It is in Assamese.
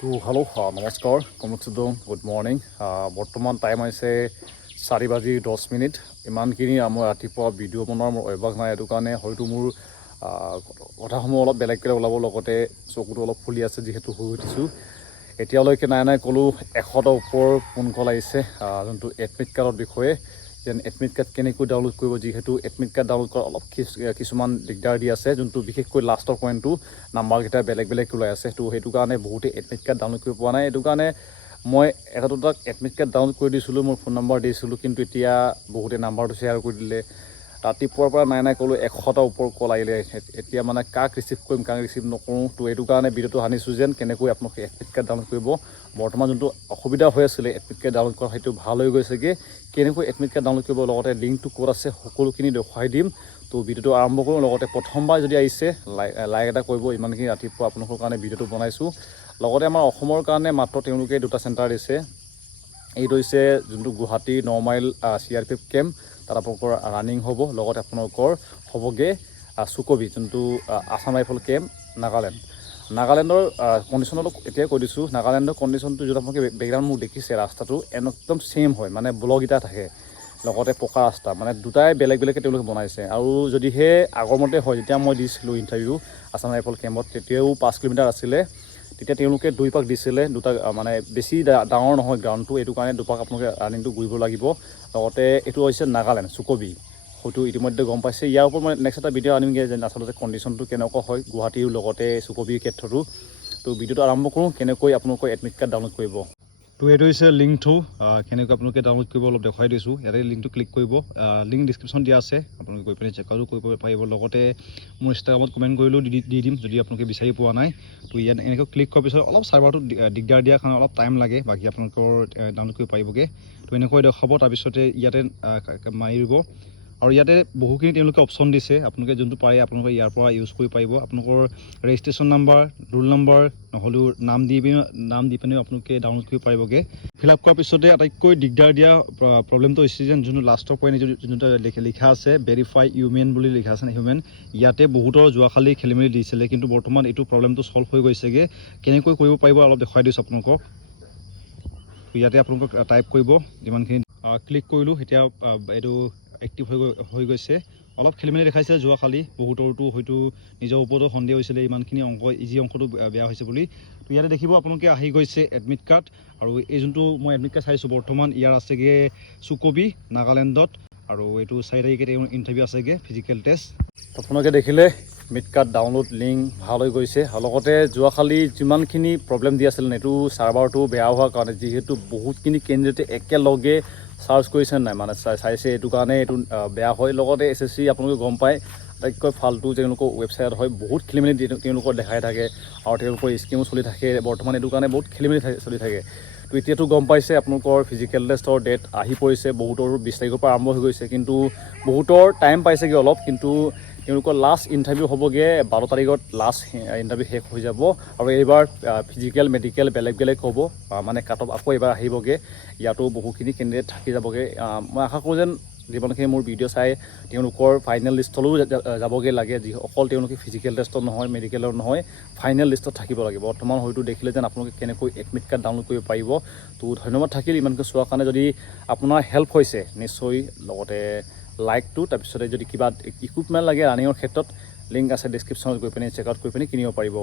তো হেল্ল' নমস্কাৰ কমলচুদম গুড মৰ্ণিং বৰ্তমান টাইম হৈছে 4:10 ইমানখিনি মই ৰাতিপুৱা ভিডিঅ' বনোৱাৰ মোৰ অভ্যাস নাই এইটো কাৰণে হয়তো মোৰ কথাসমূহ অলপ বেলেগ ওলাব লগতে চকুটো অলপ ফুলি আছে যিহেতু শুই উঠিছোঁ এতিয়ালৈকে নাই ক'লোঁ 100টা ওপৰ ফোন কল আহিছে যোনটো এডমিট কাৰ্ডৰ বিষয়ে যেন এডমিট কাৰ্ড কেনেকৈ ডাউনলোড কৰিব যিহেতু এডমিট কাৰ্ড ডাউনলোড কৰা অলপ কিছুমান দিগদাৰ দি আছে যোনটো বিশেষকৈ লাষ্টৰ পইণ্টটো নাম্বাৰকেইটা বেলেগ ওলাই আছে তো সেইটো কাৰণে বহুতে এডমিট কাৰ্ড ডাউনলোড কৰিব পৰা নাই এইটো কাৰণে মই এটা দুটাক এডমিট কাৰ্ড ডাউনলোড কৰি দিছিলোঁ মোৰ ফোন নম্বৰ দিছিলোঁ কিন্তু এতিয়া বহুতে নাম্বাৰটো শ্বেয়াৰ কৰি দিলে ৰাতিপুৱাৰ পৰা নাই ক'লোঁ 100টা ওপৰ কল আহিলে এতিয়া মানে কাক ৰিচিভ কৰিম কাক ৰিচিভ নকৰোঁ তো এইটো কাৰণে ভিডিঅ'টো আনিছোঁ যেন কেনেকৈ আপোনালোকে এডমিট কাৰ্ড ডাউনলোড কৰিব বৰ্তমান যোনটো অসুবিধা হৈ আছিলে এডমিট কাৰ্ড ডাউনলোড কৰা সেইটো ভাল হৈ গৈছেগৈ কেনেকৈ এডমিট কাৰ্ড ডাউনলোড কৰিব লগতে লিংকটো ক'ত আছে সকলোখিনি দেখুৱাই দিম তো ভিডিঅ'টো আৰম্ভ কৰোঁ লগতে প্ৰথমবাৰ যদি আহিছে লাইক এটা কৰিব ইমানখিনি ৰাতিপুৱা আপোনালোকৰ কাৰণে ভিডিঅ'টো বনাইছোঁ লগতে আমাৰ অসমৰ কাৰণে মাত্ৰ তেওঁলোকে দুটা চেণ্টাৰ দিছে এইটো হৈছে যোনটো গুৱাহাটী 9 মাইল CRPF কেম্প তাত আপোনালোকৰ ৰানিং হ'ব লগতে আপোনালোকৰ হ'বগৈ চুকবি যোনটো আছাম ৰাইফল কেম্প নাগালেণ্ডৰ কণ্ডিশ্যন অলপ এতিয়াই কৈ দিছোঁ নাগালেণ্ডৰ কণ্ডিশ্যনটো যদি আপোনালোকে বেকগ্ৰাউণ্ড মোক দেখিছে ৰাস্তাটো একদম ছেইম হয় মানে ব্লক এটা থাকে লগতে পকা ৰাস্তা মানে দুটাই বেলেগকৈ তেওঁলোকে বনাইছে আৰু যদিহে আগৰ মতে হয় যেতিয়া মই দিছিলোঁ ইণ্টাৰভিউ আছাম ৰাইফল কেম্পত তেতিয়াও 5 কিলোমিটাৰ আছিলে তেতিয়া তেওঁলোকে 2 পাক দিছিলে দুটা মানে বেছি ডাঙৰ নহয় গ্ৰাউণ্ডটো এইটো কাৰণে দুপাক আপোনালোকে ৰানিংটো ঘূৰিব লাগিব লগতে এইটো হৈছে নাগালেণ্ড চুকবি হয়তো ইতিমধ্যে গম পাইছে ইয়াৰ ওপৰত মই নেক্সট এটা ভিডিঅ' আনিমগৈ যে আচলতে কণ্ডিশ্যনটো কেনেকুৱা হয় গুৱাহাটীৰ লগতে চুকবিৰ ক্ষেত্ৰতো তো ভিডিঅ'টো আৰম্ভ কৰোঁ কেনেকৈ আপোনালোকৰ এডমিট কাৰ্ড ডাউনলোড কৰিব তো এইটো হৈছে লিংকটো কেনেকৈ আপোনালোকে ডাউনলোড কৰিব অলপ দেখুৱাই দিছোঁ ইয়াতে লিংকটো ক্লিক কৰিব লিংক ডিছক্ৰিপশ্যন দিয়া আছে আপোনালোকে গৈ পিনে চেক আউটো কৰিব পাৰিব লগতে মোৰ ইনষ্টাগ্ৰামত কমেণ্ট কৰিলেও দি দিম যদি আপোনালোকে বিচাৰি পোৱা নাই তো ইয়াত এনেকৈ ক্লিক কৰাৰ পিছত অলপ চাৰ্ভাৰটো দিগদাৰ দিয়াৰ কাৰণে অলপ টাইম লাগে বাকী আপোনালোকৰ ডাউনলোড কৰিব পাৰিবগৈ তো এনেকৈ দেখাব তাৰপিছতে ইয়াতে মাৰি দিব আৰু ইয়াতে বহুখিনি তেওঁলোকে অপশ্যন দিছে আপোনালোকে যোনটো পাৰে আপোনালোকে ইয়াৰ পৰা ইউজ কৰিব পাৰিব আপোনালোকৰ ৰেজিষ্ট্ৰেশ্যন নাম্বাৰ ৰোল নম্বৰ নহ'লেও নাম দি পিনেও আপোনালোকে ডাউনলোড কৰিব পাৰিবগৈ ফিল আপ কৰাৰ পিছতে আটাইতকৈ দিগদাৰ দিয়া প্ৰব্লেমটো হৈছে যেন যোনটো লাষ্টৰ পইণ্ট যোনটো লিখা আছে ভেৰিফাই হিউমেন বুলি লিখা আছে হিউমেন ইয়াতে বহুতৰ যোৱাকালি খেলিমেলি দিছিলে কিন্তু বৰ্তমান এইটো প্ৰব্লেমটো চল্ভ হৈ গৈছেগৈ কেনেকৈ কৰিব পাৰিব অলপ দেখুৱাই দিছোঁ আপোনালোকক ইয়াতে আপোনালোকক টাইপ কৰিব যিমানখিনি ক্লিক কৰিলোঁ এতিয়া এইটো এক্টিভ হৈ গৈছে অলপ খেলিমেলি দেখাইছে যোৱাকালি বহুতৰটো হয়তো নিজৰ ওপৰতো সন্দেহ হৈছিলে ইমানখিনি ইজি অংশটো বেয়া হৈছে বুলি তো ইয়াতে দেখিব আপোনালোকে আহি গৈছে এডমিট কাৰ্ড আৰু এই যোনটো মই এডমিট কাৰ্ড চাইছোঁ বৰ্তমান ইয়াৰ আছেগৈ চুকবি নাগালেণ্ডত আৰু এইটো 4 তাৰিখে ইণ্টাৰভিউ আছেগৈ ফিজিকেল টেষ্ট আপোনালোকে দেখিলে এডমিট কাৰ্ড ডাউনলোড লিংক ভাল হৈ গৈছে আৰু লগতে যোৱাকালি যিমানখিনি প্ৰব্লেম দি আছিল এইটো চাৰ্ভাৰটো বেয়া হোৱাৰ কাৰণে যিহেতু বহুতখিনি কেণ্ডিডেটে একেলগে চাৰ্চ কৰিছে নাই মানে চাইছে এইটো কাৰণে এইটো বেয়া হয় লগতে SSC আপোনালোকে গম পায় আটাইতকৈ ফাল্টু তেওঁলোকৰ ৱেবছাইট হয় বহুত খেলিমেলি তেওঁলোকৰ দেখাই থাকে আৰু তেওঁলোকৰ স্কিমো চলি থাকে বৰ্তমান এইটো কাৰণে বহুত খেলিমেলি চলি থাকে তো এতিয়াতো গম পাইছে আপোনালোকৰ ফিজিকেল টেষ্টৰ ডেট আহি পৰিছে বহুতৰ 20 তাৰিখৰ পৰা আৰম্ভ হৈ গৈছে কিন্তু বহুতৰ টাইম পাইছেগৈ অলপ কিন্তু তেওঁলোকৰ লাষ্ট ইণ্টাৰভিউ হ'বগৈ 12 তাৰিখত লাষ্ট ইণ্টাৰভিউ শেষ হৈ যাব আৰু এইবাৰ ফিজিকেল মেডিকেল বেলেগ হ'ব মানে কাট অফ আকৌ এইবাৰ আহিবগৈ ইয়াতো বহুখিনি কেণ্ডিডেট থাকি যাবগৈ মই আশা কৰোঁ যেন যিমানখিনি মোৰ ভিডিঅ' চাই তেওঁলোকৰ ফাইনেল লিষ্টলৈও যাবগৈ লাগে যি অকল তেওঁলোকে ফিজিকেল টেষ্টত নহয় মেডিকেলৰ নহয় ফাইনেল লিষ্টত থাকিব লাগে বৰ্তমান হয়তো দেখিলে যেন আপোনালোকে কেনেকৈ এডমিট কাৰ্ড ডাউনলোড কৰিব পাৰিব তো ধন্যবাদ থাকিল ইমানকৈ চোৱাৰ কাৰণে যদি আপোনাৰ হেল্প হৈছে নিশ্চয় লগতে লাইকটো তাৰপিছতে যদি কিবা ইকুইপমেণ্ট লাগে ৰানিঙৰ ক্ষেত্ৰত লিংক আছে ডিছক্ৰিপশ্যনত গৈ পিনে চেক আউট কৰি পিনে কিনিব পাৰিব